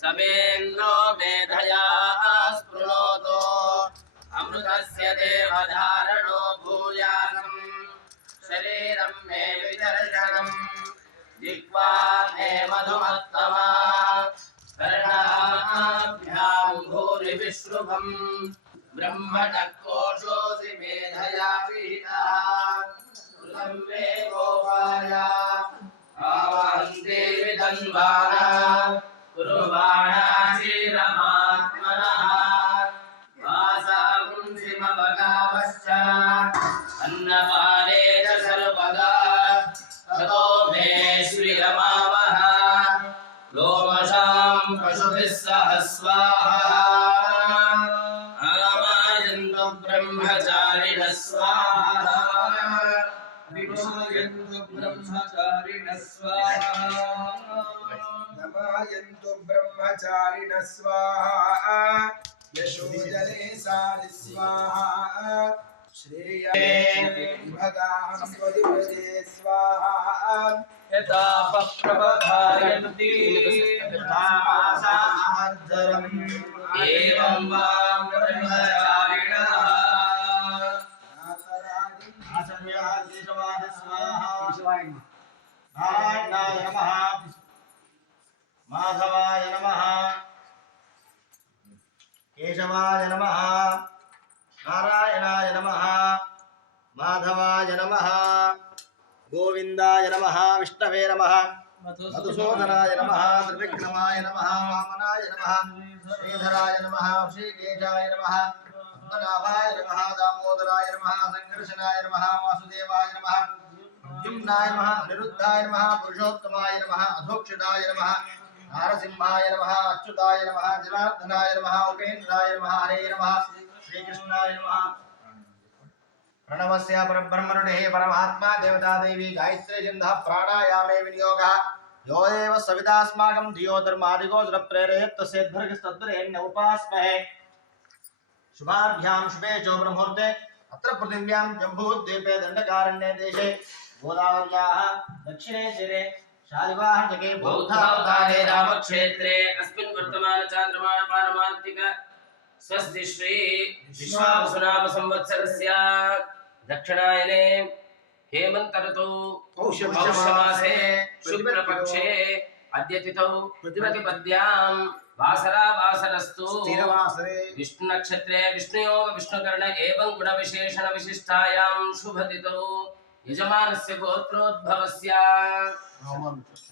समेन्द्रो मेधया स्पृणोतो अमृतस्य देवधारणो भूयासम् शरीरं मे विदर्शनम् जिह्वा मे मधुमत्तमा कर्णाभ्यां भूरिविश्रुभम् ब्रह्मणकोशोऽसि मेधया पीतः कृतं मे गोपाया आवहन्ते विदन्वाना कुर्वाणाचीरमात्मनः वासांसिमवगावश्च अन्नपाने च सर्वदा ततो मे श्रियमावह लोमशां पशुभिः सह स्वाहा आमायन्तु ब्रह्मचारिणः स्वाहा विभूयन्तु ब्रह्मचारिणः स्वाहा नमायन्तु ब्रह्मचारिणः स्वाहा यशोजने सारि स्वाहा श्रेये भगाहं स्वदिव्रजे स्वाहा यथा पप्रपधायन्ति आसाद्धरम् एवं वां ब्रह्मचारिणः नारायणाय नमः माधवाय नमः केशवाय नमः नारायणाय नमः माधवाय नमः गोविंदाय नमः विष्णवे नमः मधुसूदनाय नमः त्रिविक्रमाय नमः वामनाय नमः श्रीधराय नमः श्रीकेशाय नमः पद्मनाभाय नमः दामोदराय नमः संकर्षणाय नमः वासुदेवाय नमः प्रद्युम्नाय नमः अनिरुद्धाय नमः पुरुषोत्तमाय नमः अधोक्षिताय नमः नारसिंहाय नमः अच्युताय नमः जनार्दनाय नमः उपेन्द्राय नमः हरे नमः श्रीकृष्णाय नमः प्रणवस्य परब्रह्मरुणेः परमात्मा देवता देवी गायत्री छन्दः प्राणायामे विनियोगः यो एव सवितास्माकं धियो धर्मादिगोचर प्रेरयेत् तस्येद्भर्गस्तद्वरेण्य उपास्महे शुभाभ्यां शुभे चोब्रमुहूर्ते अत्र पृथिव्यां जम्बूद्वीपे दण्डकारण्ये देशे गोदावर्याः दक्षिणे तीरे शालिवाहनजगे बौद्धावतारे रामक्षेत्रे अस्मिन् वर्तमान चान्द्रमाण पारमार्थिक स्वस्ति श्री विश्वावसुनाम संवत्सरस्य दक्षिणायने हेमन्त ऋतौ पौषमासे शुक्लपक्षे अद्य तिथौ प्रतिपद्यां वासरा वासरस्तु विष्णु नक्षत्रे विष्णुयोग विष्णुकर्ण एवं गुण विशेषण विशिष्टायां शुभतिथौ यजमानस्य गोत्रोद्भवस्य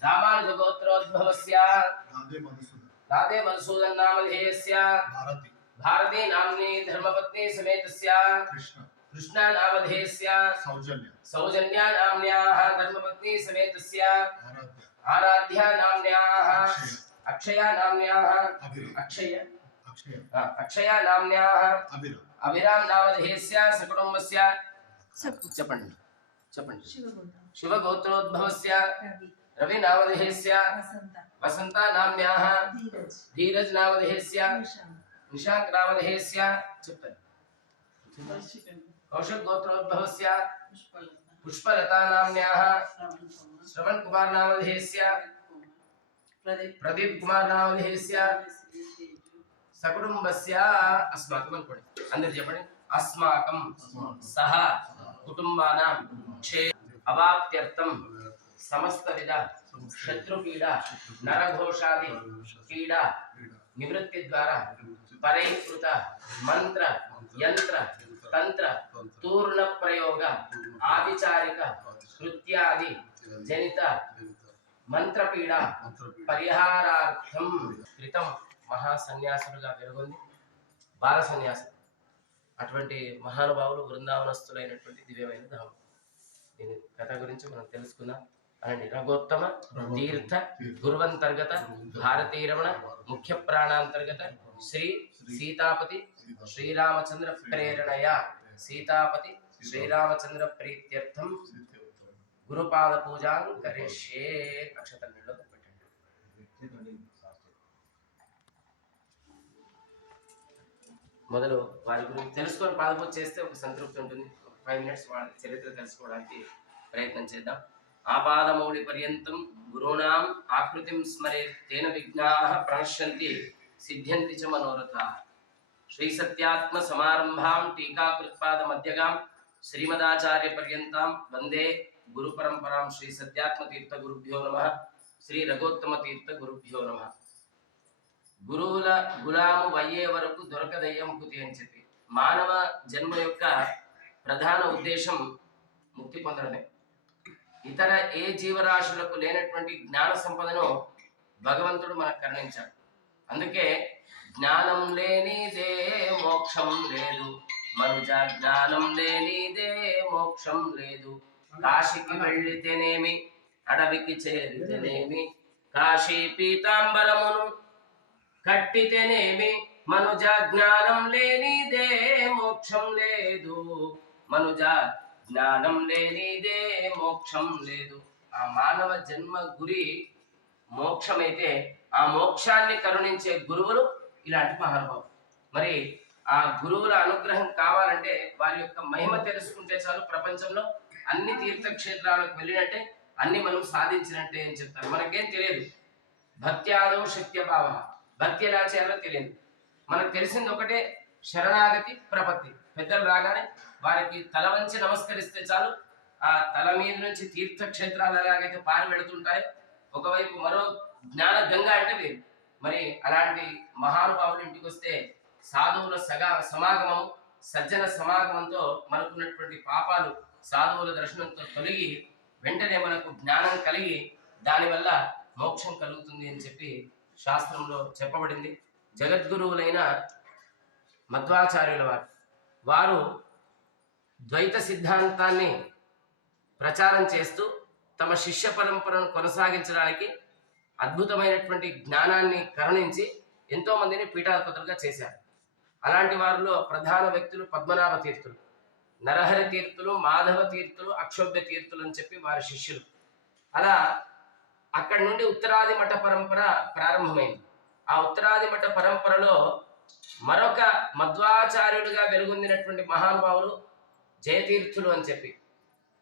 रामानुज गोत्रोद्भवस्य राधे मधुसूदन नामधेयस्य भारती नाम्नी धर्मपत्नी समेतस्य कृष्णा नामधेयस्य सौजन्या नाम्न्याः धर्मपत्नी समेतस्य आराध्या नाम्न्याः अक्षया नाम्न्याः अक्षया नाम्न्याः अभिराम नामधेयस्य सकुटुम्बस्य चपण्ड शिवगोत्रोद्भवस्य रवि नामधेयस्य वसंता नाम्न्याः धीरज नामधेयस्य निशांक नामधेयस्य कौशल गोत्रोद्भवस्य पुष्पलता नाम्न्याः श्रवण कुमार नामधेयस्य प्रदीप कुमार नामधेयस्य सकुटुंबस्य अस्माकं अंदर చెప్పండి अस्माकं सह कुटुंबानां क्षेम अवाप्त्यर्थं समस्त विध शत्रुपीड़ा नरघोषादि पीड़ा निवृत्ति द्वारा परैकृत मंत्र यंत्र तंत्र तूर्ण प्रयोग आविचारिक कृत्यादि जनित मंत्र पीड़ा परिहारार्थं कृतं महासन्याసులుగా వెలుగొంది బాల సన్యాసం అటువంటి మహానుభావులు బృందావనస్తులైనటువంటి దివ్యమైన ధామం. దీని కథ గురించి మనం తెలుసుకుందాం. అండి రఘోత్తమ తీర్థ గురువంతర్గత భారతీ రమణ ముఖ్య ప్రాణాంతర్గత శ్రీ సీతాపతి శ్రీరామచంద్ర ప్రేరణయ సీతాపతి శ్రీరామచంద్ర ప్రీత్యర్థం గురుపాద పూజాం కరిష్యే. అక్షతల్లో పెట్టండి. మొదలు వారి గురించి తెలుసుకొని పాదపూజ చేస్తే ఒక సంతృప్తి ఉంటుంది. 5 minutes వాళ్ళ చరిత్ర తెలుసుకోవడానికి ప్రయత్నం చేద్దాం. ఆపాదమౌళి పర్యంతం గురూణాం ఆకృతిం స్మరేత్ తేన విఘ్నాః ప్రణశ్యంతి సిద్ధ్యంతి చ మనోరథాః. శ్రీ సత్యాత్మ సమారంభాం టీకాకృత్పాద మధ్యగాం శ్రీమదాచార్య పర్యంతాం వందే గురు పరంపరాం. శ్రీ సత్యాత్మ తీర్థ గురుభ్యో నమః. శ్రీ రఘోత్తమ తీర్థ గురుభ్యో నమః. గురువుల గులాము అయ్యే వరకు దొరకదయ్య ముక్తి అని చెప్పి మానవ జన్మ యొక్క ప్రధాన ఉద్దేశం ముక్తి పొందడమే. ఇతర ఏ జీవరాశులకు లేనటువంటి జ్ఞాన సంపదను భగవంతుడు మనకు కరుణించాడు. అందుకే జ్ఞానం లేనిదే మోక్షం లేదు, మనుజ జ్ఞానం లేనిదే మోక్షం లేదు. కాశీకి వెళ్ళితేనేమి, అడవికి చేరితేనేమి, కాశీ పీతాంబరమును కట్టితేనేమి, మనుజ జ్ఞానం లేనిదే మోక్షం లేదు, మనుజ జ్ఞానం లేనిదే మోక్షం లేదు. ఆ మానవ జన్మ గురి మోక్షమైతే ఆ మోక్షాన్ని కరుణించే గురువులు ఇలాంటి మహానుభావులు. మరి ఆ గురువుల అనుగ్రహం కావాలంటే వారి యొక్క మహిమ తెలుసుకుంటే చాలు. ప్రపంచంలో అన్ని తీర్థక్షేత్రాలకు వెళ్ళినట్టే, అన్ని మనం సాధించినట్టే అని చెప్తారు. మనకేం తెలియదు. భక్త్యాదో శక్త్యభావ, భక్తి ఎలా చేయాలో తెలియదు. మనకు తెలిసింది ఒకటే, శరణాగతి ప్రపత్తి. పెద్దలు రాగానే వారికి తల వంచి నమస్కరిస్తే చాలు. ఆ తల మీద నుంచి తీర్థక్షేత్రాలు ఎలాగైతే పారి వెళుతుంటాయో, ఒకవైపు మరో జ్ఞాన గంగా అంటే వేరు. మరి అలాంటి మహానుభావులు ఇంటికి వస్తే సాధువుల సమాగమం, సజ్జన సమాగమంతో మనకున్నటువంటి పాపాలు సాధువుల దర్శనంతో తొలగి వెంటనే మనకు జ్ఞానం కలిగి దానివల్ల మోక్షం కలుగుతుంది అని చెప్పి శాస్త్రంలో చెప్పబడింది. జగద్గురువులైన మధ్వాచార్యుల వారు ద్వైత సిద్ధాంతాన్ని ప్రచారం చేస్తూ తమ శిష్య పరంపరను కొనసాగించడానికి అద్భుతమైనటువంటి జ్ఞానాన్ని కరుణించి ఎంతో మందిని పీఠాధిపతులుగా చేశారు. అలాంటి వారిలో ప్రధాన వ్యక్తులు పద్మనాభ తీర్థులు, నరహరి తీర్థులు, మాధవ తీర్థులు, అక్షోభ్య తీర్థులు అని చెప్పి వారి శిష్యులు. అలా అక్కడి నుండి ఉత్తరాది మఠ పరంపర ప్రారంభమైంది. ఆ ఉత్తరాది మఠ పరంపరలో మరొక మధ్వాచార్యులుగా వెలుగొందినటువంటి మహానుభావులు జయతీర్థులు అని చెప్పి.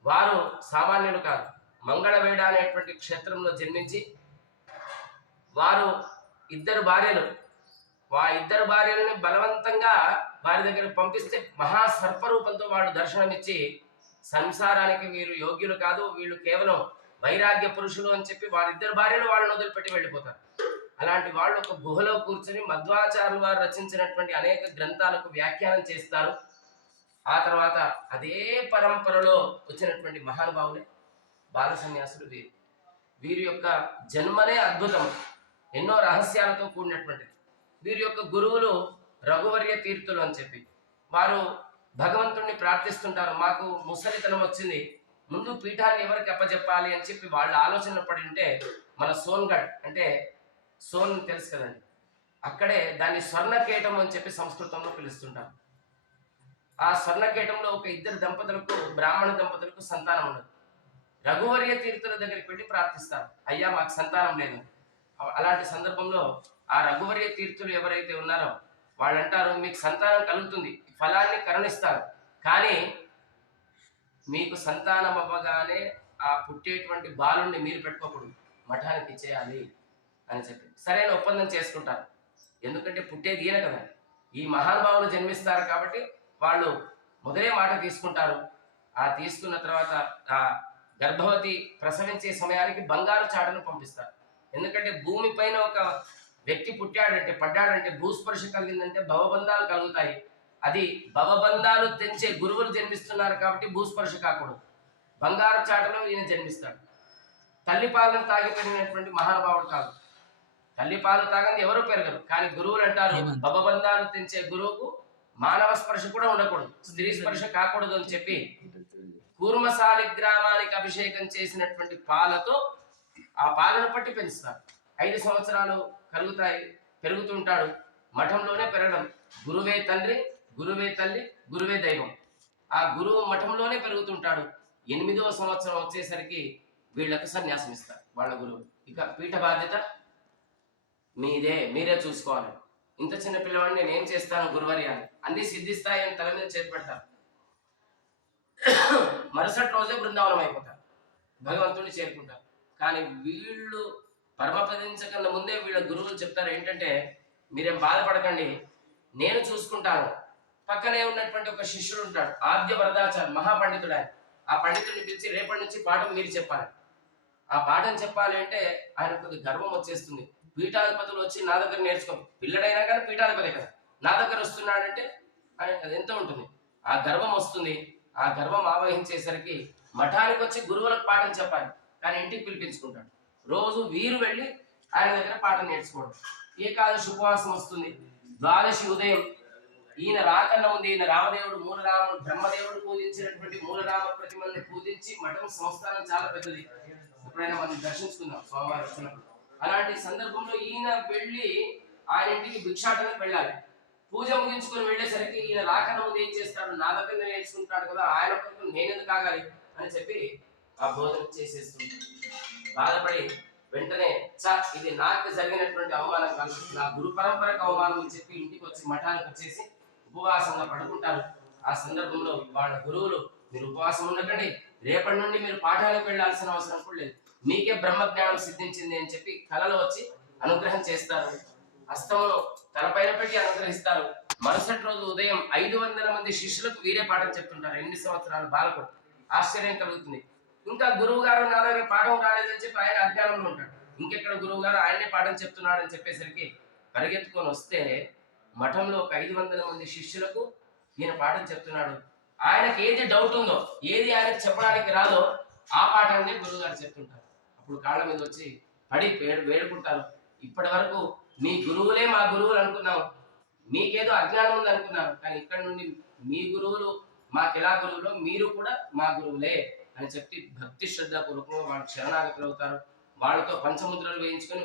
వారు సామాన్యులు కాదు. మంగళవేడ అనేటువంటి క్షేత్రంలో జన్మించి వారు ఇద్దరు భార్యలని బలవంతంగా వారి దగ్గర పంపిస్తే మహాసర్పరూపంతో వాడు దర్శనమిచ్చి సంసారానికి వీరు యోగ్యులు కాదు, వీళ్ళు కేవలం వైరాగ్య పురుషులు అని చెప్పి వారిద్దరు భార్యలు వాళ్ళని వదిలిపెట్టి వెళ్ళిపోతారు. అలాంటి వాళ్ళు ఒక గుహలో కూర్చొని మధ్వాచార్యులు వారు రచించినటువంటి అనేక గ్రంథాలకు వ్యాఖ్యానం చేస్తారు. ఆ తర్వాత అదే పరంపరలో వచ్చినటువంటి మహానుభావులే బాల సన్యాసులు వీరు. వీరి యొక్క జన్మనే అద్భుతం, ఎన్నో రహస్యాలతో కూడినటువంటిది. వీరి యొక్క గురువులు రఘువర్య తీర్థులు అని చెప్పి. వారు భగవంతుణ్ణి ప్రార్థిస్తుంటారు, మాకు ముసలితనం వచ్చింది, ముందు పీఠాన్ని ఎవరికి అప్పచెప్పాలి అని చెప్పి వాళ్ళు ఆలోచన పడి ఉంటే మన సోన్గఢ్ అంటే సోన్ తెలుసు కదండి, అక్కడే దాన్ని స్వర్ణకేటం అని చెప్పి సంస్కృతంలో పిలుస్తుంటారు. ఆ స్వర్ణకేటంలో ఒక ఇద్దరు దంపతులకు, బ్రాహ్మణ దంపతులకు సంతానం ఉండదు. రఘువర్య తీర్థుల దగ్గరికి వెళ్ళి ప్రార్థిస్తారు, అయ్యా మాకు సంతానం లేదు. అలాంటి సందర్భంలో ఆ రఘువర్య తీర్థులు ఎవరైతే ఉన్నారో వాళ్ళు అంటారు, మీకు సంతానం కలుగుతుంది, ఫలాన్ని కరుణిస్తారు, కానీ మీకు సంతానం అవ్వగానే ఆ పుట్టేటువంటి బాలుణ్ణి మీరు పెట్టుకోకూడదు, మఠానికి ఇచ్చేయాలి అని చెప్పి సరైన ఒప్పందం చేసుకుంటారు. ఎందుకంటే పుట్టేది ఈయన కదా, ఈ మహానుభావులు జన్మిస్తారు కాబట్టి వాళ్ళు మొదలే మాట తీసుకుంటారు. ఆ తీసుకున్న తర్వాత ఆ గర్భవతి ప్రసవించే సమయానికి బంగారు చాటను పంపిస్తారు. ఎందుకంటే భూమి పైన ఒక వ్యక్తి పుట్టాడంటే, పడ్డాడంటే, భూస్పర్శ కలిగిందంటే భవబంధాలు కలుగుతాయి. అది భవబంధాలు తెంచే గురువులు జన్మిస్తున్నారు కాబట్టి భూస్పర్శ కాకూడదు. బంగారు చాటలో ఈయన జన్మిస్తాడు. తల్లిపాలను తాగి పెరిగినటువంటి మహానుభావుడు కాదు. తల్లిపాలు తాగని ఎవరు పెరగరు, కానీ గురువులు అంటారు భవబంధాలు తెంచే గురువుకు మానవ స్పర్శ కూడా ఉండకూడదు, స్త్రీ స్పర్శ కాకూడదు అని చెప్పి కూర్మసాలి గ్రామానికి అభిషేకం చేసినటువంటి పాలతో ఆ పాలను పట్టి పెంచుతారు. 5 సంవత్సరాలు కలుగుతాయి, పెరుగుతుంటాడు. మఠంలోనే పెరగడం, గురువే తండ్రి, గురువే తల్లి, గురువే దైవం. ఆ గురువు మఠంలోనే పెరుగుతుంటాడు. 8వ సంవత్సరం వచ్చేసరికి వీళ్ళకు సన్యాసం ఇస్తారు వాళ్ళ గురువు. ఇక పీఠ బాధ్యత మీదే, మీరే చూసుకోవాలి. ఇంత చిన్న పిల్లవాడిని నేను ఏం చేస్తాను గురువర్య అని, అన్ని సిద్ధిస్తాయని తల మీద చేతి పెడతారు. మరుసటి రోజే బృందావనం అయిపోతారు, భగవంతుడిని చేరుకుంటారు. కానీ వీళ్ళు పరమపదించకన్నా ముందే వీళ్ళ గురువులు చెప్తారు ఏంటంటే, మీరేం బాధపడకండి, నేను చూసుకుంటాను. పక్కనే ఉన్నటువంటి ఒక శిష్యుడు ఉంటాడు, ఆద్య వరదాచార్య, మహాపండితుడు ఆయన. ఆ పండితుడిని పిలిచి రేపటి నుంచి పాఠం మీరు చెప్పాలి. ఆ పాఠం చెప్పాలి అంటే ఆయన కొద్ది గర్వం వచ్చేస్తుంది. పీఠాధిపతులు వచ్చి నా దగ్గర నేర్చుకో, పిల్లడైనా కానీ పీఠాధిపతి కదా, నా దగ్గర వస్తున్నాడంటే ఆయన అది ఎంత ఉంటుంది, ఆ గర్వం వస్తుంది. ఆ గర్వం ఆవహించేసరికి మఠానికి వచ్చి గురువులకు పాఠం చెప్పాలి, కానీ ఇంటికి పిలిపించుకుంటాడు. రోజు వీరు వెళ్ళి ఆయన దగ్గర పాఠం నేర్చుకోవడం. ఏకాదశి ఉపవాసం వస్తుంది, ద్వాదశి ఉదయం ఈయన రాకన్నా ఉంది, ఈయన రామదేవుడు మూలరాముడు బ్రహ్మదేవుడు పూజించినటువంటి మూలరామ ప్రతిమల్ని పూజించి, మఠం సంస్థానం చాలా పెద్దది, ఎప్పుడైనా మనం దర్శించుకుందాం స్వామివారు వచ్చినప్పుడు. అలాంటి సందర్భంలో ఈయన వెళ్ళి ఆయన ఇంటికి భిక్షాటనకు వెళ్ళాలి. పూజ ముగించుకొని వెళ్ళేసరికి ఈయన రాకన్నా ముందు ఏం చేస్తాడు, నా దగ్గర నేర్చుకుంటాడు కదా, ఆయన కొరకు నేనెందుకు ఆగాలి అని చెప్పి ఆ భోజనం చేసేస్తుంటాడు. బాధపడి వెంటనే ఇది నాకు జరిగినటువంటి అవమానం కాదు, నా గురు పరంపరకు అవమానం అని చెప్పి ఇంటికి వచ్చి మఠానికి వచ్చేసి ఉపవాసంగా పడుకుంటారు. ఆ సందర్భంలో వాళ్ళ గురువులు, మీరు ఉపవాసం ఉండకండి, రేపటి నుండి మీరు పాఠాలకు వెళ్ళాల్సిన అవసరం కూడా లేదు, మీకే బ్రహ్మజ్ఞానం సిద్ధించింది అని చెప్పి కలలో వచ్చి అనుగ్రహం చేస్తారు. హస్తమును తలపైన పెట్టి అనుగ్రహిస్తారు. మరుసటి రోజు ఉదయం 500 మంది శిష్యులకు వీరే పాఠం చెప్తుంటారు. 8 సంవత్సరాల బాలకుడు. ఆశ్చర్యం కలుగుతుంది. ఇంకా గురువు గారు నా దగ్గర పాఠం రాలేదని చెప్పి ఆయన అజ్ఞానంలో ఉంటాడు. ఇంకెక్కడ గురువు గారు ఆయనే పాఠం చెప్తున్నాడు అని చెప్పేసరికి పరిగెత్తుకొని వస్తే మఠంలో ఒక 500 మంది శిష్యులకు ఈయన పాఠం చెప్తున్నాడు. ఆయనకి ఏది డౌట్ ఉందో, ఏది ఆయనకు చెప్పడానికి రాదో ఆ పాఠాన్ని గురువు గారు చెప్తుంటారు. అప్పుడు కాళ్ళ మీద వచ్చి పడి వేడుకుంటారు. ఇప్పటి వరకు మీ గురువులే మా గురువులు అనుకున్నాం, మీకేదో అజ్ఞానం ఉంది అనుకున్నాం, కానీ ఇక్కడ నుండి మీ గురువులు మాకెలా గురువులో మీరు కూడా మా గురువులే అని చెప్పి భక్తి శ్రద్ధ పూర్వకంగా వాళ్ళు శరణాగతులు అవుతారు. వాళ్ళతో పంచముద్రలు వేయించుకొని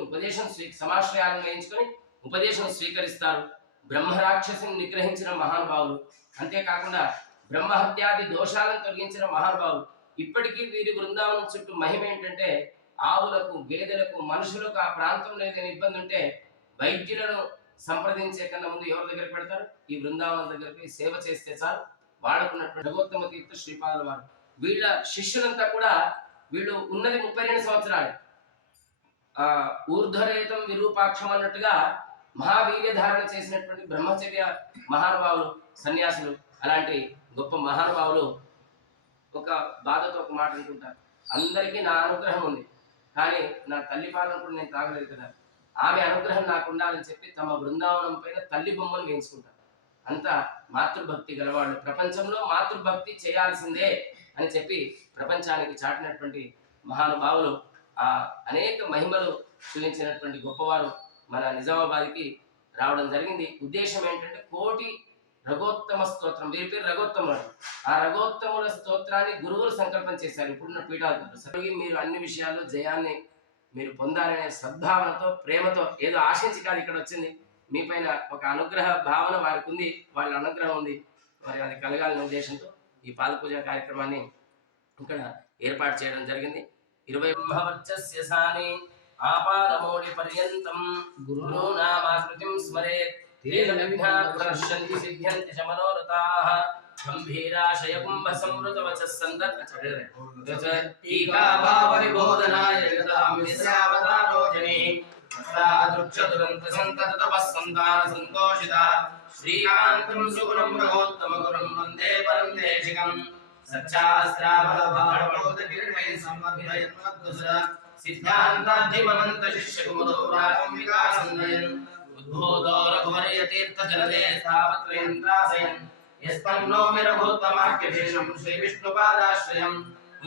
సమాశ్రయాలను వేయించుకొని ఉపదేశం స్వీకరిస్తారు. బ్రహ్మరాక్షసుని నిగ్రహించిన మహానుభావులు, అంతేకాకుండా బ్రహ్మహత్యాది దోషాలను తొలగించిన మహానుభావులు. ఇప్పటికీ వీరి బృందావనం చుట్టూ మహిమ ఏంటంటే, ఆవులకు, గేదెలకు, మనుషులకు ఆ ప్రాంతంలో ఏదైనా ఇబ్బంది ఉంటే వైద్యులను సంప్రదించే కన్నా ముందు ఎవరి దగ్గరికి పెడతారు, ఈ బృందావనం దగ్గరికి సేవ చేస్తే చాలు. వాడుకున్నటువంటి రఘోత్తమ తీర్థ శ్రీపాదుల వారు, వీళ్ళ శిష్యులంతా కూడా వీళ్ళు ఉన్నది 32 సంవత్సరాలు. ఊర్ధ్వరేతం విరూపాక్షం అన్నట్టుగా మహావీర్య ధారణ చేసినటువంటి బ్రహ్మచర్య మహానుభావులు, సన్యాసులు. అలాంటి గొప్ప మహానుభావులు ఒక బాధతో ఒక మాట అనుకుంటారు, అందరికీ నా అనుగ్రహం ఉంది, కానీ నా తల్లి పాలన కూడా నేను తాగలేదు కదా, ఆమె అనుగ్రహం నాకు ఉండాలని చెప్పి తమ బృందావనం పైన తల్లి బొమ్మలు వేయించుకుంటారు. అంత మాతృభక్తి గలవాళ్ళు, ప్రపంచంలో మాతృభక్తి చేయాల్సిందే అని చెప్పి ప్రపంచానికి చాటినటువంటి మహానుభావులు, ఆ అనేక మహిమలు చూపించినటువంటి గొప్పవారు మన నిజామాబాద్కి రావడం జరిగింది. ఉద్దేశం ఏంటంటే, కోటి రఘోత్తమ స్తోత్రం, వీరి పేరు రఘోత్తములు. ఆ రఘోత్తముల స్తోత్రాన్ని గురువులు సంకల్పం చేశారు. ఇప్పుడున్న పీఠాధిపతులు మీరు అన్ని విషయాల్లో జయాన్ని మీరు పొందాలనే సద్భావనతో, ప్రేమతో, ఏదో ఆశించి కాదు ఇక్కడ వచ్చింది, మీ పైన ఒక అనుగ్రహ భావన వారికి ఉంది, వాళ్ళ అనుగ్రహం ఉంది, మరి అది కలగాలనే ఉద్దేశంతో ఈ పాదపూజ కార్యక్రమాన్ని ఇక్కడ ఏర్పాటు చేయడం జరిగింది. 20 బ్రహ్మవర్చస్యసాని ఆపాదమౌళి పర్యంతం గురునామాకృతిం స్మరేత్ తేన విఘ్నాః ప్రణశ్యంతి సిద్ధ్యంతి చ మనోరథాః గంభీరాశయ కుంభ సంవృత వచః సందర్భ టీకా భావ విబోధనాయ జగతాం విశ్రావతారోజనే దురంత సంతత తపస్సంతాన సంతోషిత శ్రీకాంతం సుగుణం రఘోత్తమ గురుం వందే పరం దేశికం సచ్చాస్త్రాబలభాడోదగిరిణై సంవద్భయన్మద్దుసర సిద్ధాంతాధిమనంత శిష్యకుముదౌరాకం వికాసందయన్ ఉద్భూతో రఘువర్యతీర్థ జలదే స్థావత్రయంత్రాసయన్ యస్పన్నోమి రఘోత్తమాఖ్యశేషం శ్రీవిష్ణుపాదాశ్రయం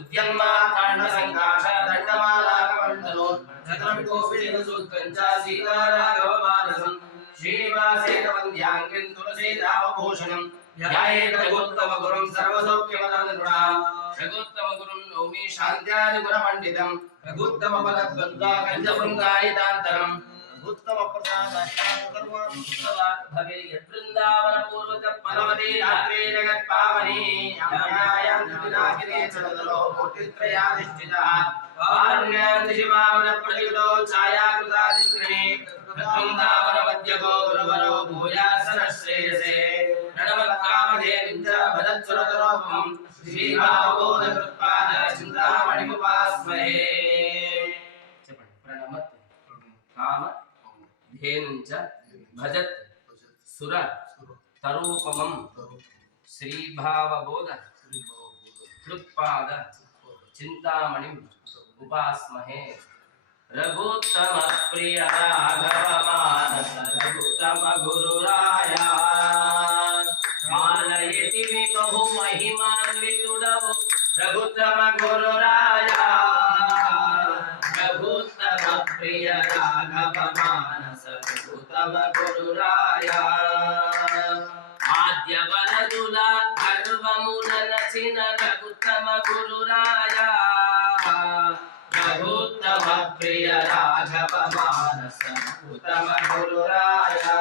ఉద్యన్మాకాండ సంకాశ దండమాలాకమండలో చతురంకోపీన సూత్రం చ సీతారాఘవమానసం శ్రీనివాసేన వంద్యాంకిం తులసీరామభూషణం ధ్యాయేత రఘోత్తమ గురుం సర్వసౌఖ్యమదనుడాం రఘోత్తమ గురుం నౌమి శాంత్యాది గుణ పండితం రఘోత్తమ పదద్వంద్వ కంజభృంగాయితాంతరం రఘోత్తమ ప్రసాదాభవే యద్బృందావన పూర్వత పరమతే రాత్రే జగత్పావని యామ్యాయాంతినాకిరే చలదలో కోటిత్రయాధిష్ఠితః కారుణ్యాంతి శివావన ప్రయుతో ఛాయాకృతాదిత్రిణి బృందావన మధ్యగో గురువరో భూయాసన శ్రేయసే నడమత్కామధేవించ భదత్సురతరోపం శ్రీభావబోధకృత్పాద చింతామణిముపాస్మహే धेनुञ्च भजत् सुर तरूपमं श्रीभावबोध कृत्पाद चिंतामणिम् उपास्महे। रघुत्तम प्रिय राघव मानस रघुत्तम गुरुराया मानयति बहु महिमान्वितुडवु रघुत्तम गुरुराया। रघुत्तम प्रिय राघव मानस रघुत्तम गुरुराया आद्य वरदुल गर्वमुन नचिन रघुत्तम गुरुराया। रघुत्तम प्रिय राघव मानस रघुत्तम गुरुराया।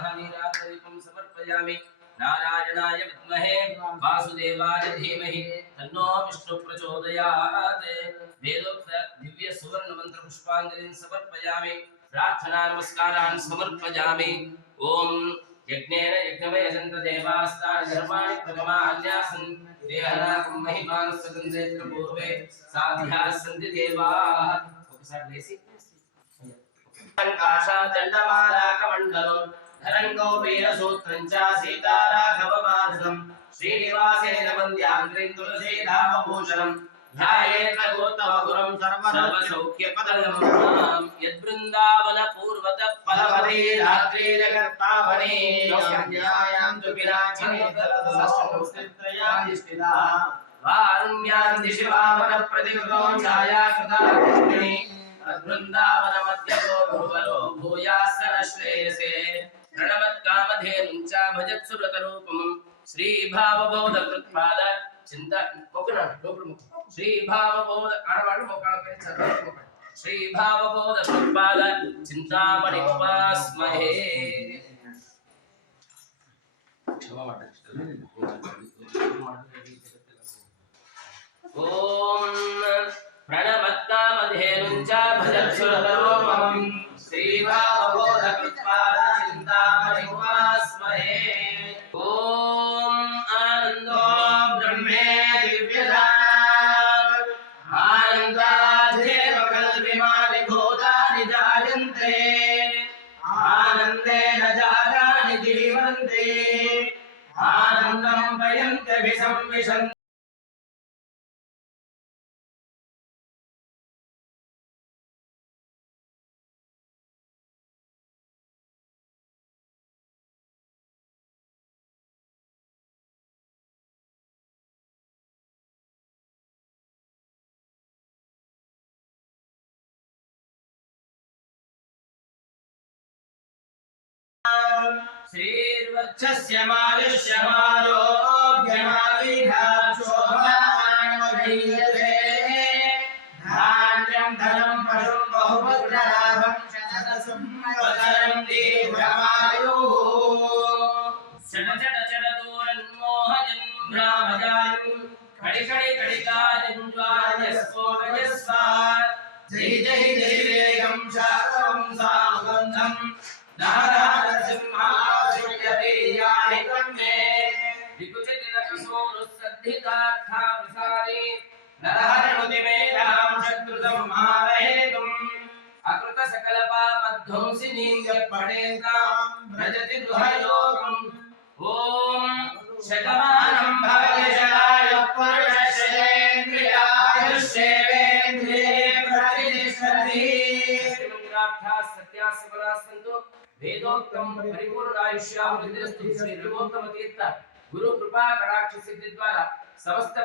हरिरात्रिपं समर्पयामि नारायणाय विद्महे वासुदेवाय धीमहि तन्नो विष्णु प्रचोदयात्। वेदोक्त दिव्य सुवर्ण मंत्र पुष्पांजलिं समर्पयामि प्रार्थना नमस्कारान् समर्पयामि। ओम यज्ञेन यज्ञमयजन्त देवास्तान् धर्माणि प्रथमान्यासन् देहनाकं महिमानस्सगन्धेत्र पूर्वे साध्याः सन्ति देवाः। ఒకసారి లేసి आकाशा दण्डमालाकमण्डलं धरङ्गौ वीरसूत्रं च सीताराघवमानसं श्रीनिवासेन वन्द्याग्रिं तुलसीधामभूषणं ध्यायेत् रघुत्तमगुरुं सर्वसौख्यप्रदं यद्बृन्दावन पूर्वतः फलवती रात्रि जगत्पावनी ध्यायां तु विराजिने तत्सष्टमस्तित्रयाधिष्ठिता वारुण्यां दिशि वामन प्रतिकृतो छायाकृता कृष्णि वृंदावन मध्यतो भुवनो भूयासन श्रेयसे। प्रणमत्कामधेनुं च भजत्सुरतरूपमं श्रीभावबोधकृत्पाद चिंत श्रीभावबोध आडवाडु मोकाळपై చదవండి। श्रीभावबोधकृत्पाद चिंतामणिमुपास्महे। ओम प्रणमत्कामधेनुं च भजत्सुरतरूपमं श्रीभावबोधकृत्पाद चिंतामणिमुपास्महे। ओम आनन्दो ब्रह्मे दिव्यदानात् आनन्दाद्येव कल्पिमानि भूतानि जायन्ते आनन्देन जातानि जीवन्ते आनन्दं प्रयन्ते विसंविशन्ति। श्रीर्वक्षस्य मायुष्यमारोग्यमाविधाशोभामानमधीयते धान्यं धनं पशुं बहुपुत्रलाभं शतसंवत्सरं दीर्घमायुः। शतशतशतदूरन्मोहयन् भ्रामजान् कडिकडिकडिकाजन्वाजस्फोटयस्व जय जय जय वेगं शाकं सानुबन्धं नारायणसिंहासुर्यवीर्याणि कन्ये विकुचितनकसोरुसद्धितार्थाविसारे नरहरिणुतिमेधां शत्रुसंहारहेतुम् अकृतसकलपापध्वंसिनीं यत्पठेतां भजति दुःखयोगम्। ॐ शतमानं भवति शतायुः पुरुषश्रेन्द्रियायुष्येवेन्द्रिये प्रतिष्ठति। सत्याः सबलाः सन्तु वेदोक्तं परिपूर्णायुष्यां वृद्धिस्तु। श्री रघुत्तम तीर्थ गुरु कृपा कटाक्ष सिद्धि द्वारा समस्त